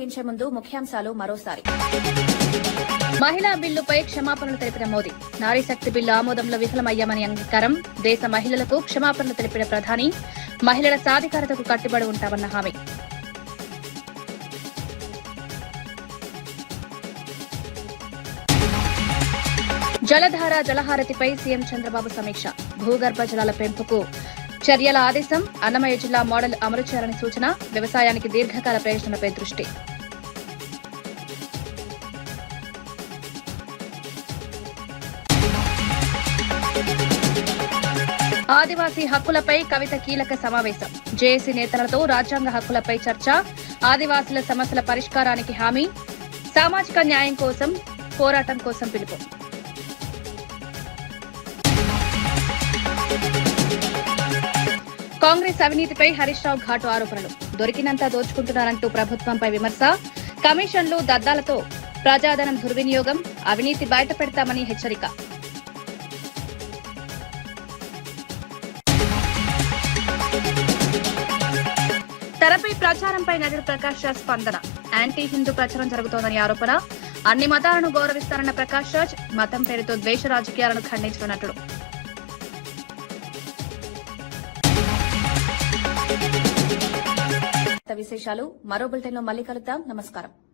ముగించే ముందు ముఖ్యాంశాలు మరోసారి. మహిళా బిల్లుపై క్షమాపణలు తెలిపిన మోదీ. నారీ శక్తి బిల్లు ఆమోదంలో విఫలమయ్యామని అంగీకారం. దేశ మహిళలకు క్షమాపణలు తెలిపిన ప్రధాని. మహిళల సాధికారతకు కట్టుబడి ఉంటామన్న హామీ. జలధార జలహారతిపై సీఎం చంద్రబాబు సమీక్ష. భూగర్భ జలాల పెంపుకు చర్యల ఆదేశం. అన్నమయ్య జిల్లా మోడల్ అమలు చేయాలని సూచన. వ్యవసాయానికి దీర్ఘకాల ప్రయోజనాలపై దృష్టి. ఆదివాసీ హక్కులపై కవిత కీలక సమావేశం. జేఏసీ నేతలతో రాజ్యాంగ హక్కులపై చర్చ. ఆదివాసీల సమస్యల పరిష్కారానికి హామీ. సామాజిక న్యాయం కోసం పోరాటం కోసం పిలుపు. కాంగ్రెస్ అవినీతిపై హరీష్ రావు ఘాటు ఆరోపణలు. దొరికినంత దోచుకుంటున్నారంటూ ప్రభుత్వంపై విమర్శ. కమిషన్లు దద్దాలతో ప్రజాధనం దుర్వినియోగం. అవినీతి బయటపెడతామని హెచ్చరిక. తెరపై ప్రచారంపై నజర్ ప్రకాష్ రాజ్ స్పందన. యాంటీ హిందూ ప్రచారం జరుగుతోందని ఆరోపణ. అన్ని మతాలను గౌరవిస్తారన్న ప్రకాష్ రాజ్. మతం పేరుతో ద్వేష రాజకీయాలను ఖండించిన నటుడు. విశేషాలు మరో బులెటిన్లో మళ్ళీ కలుద్దాం. నమస్కారం.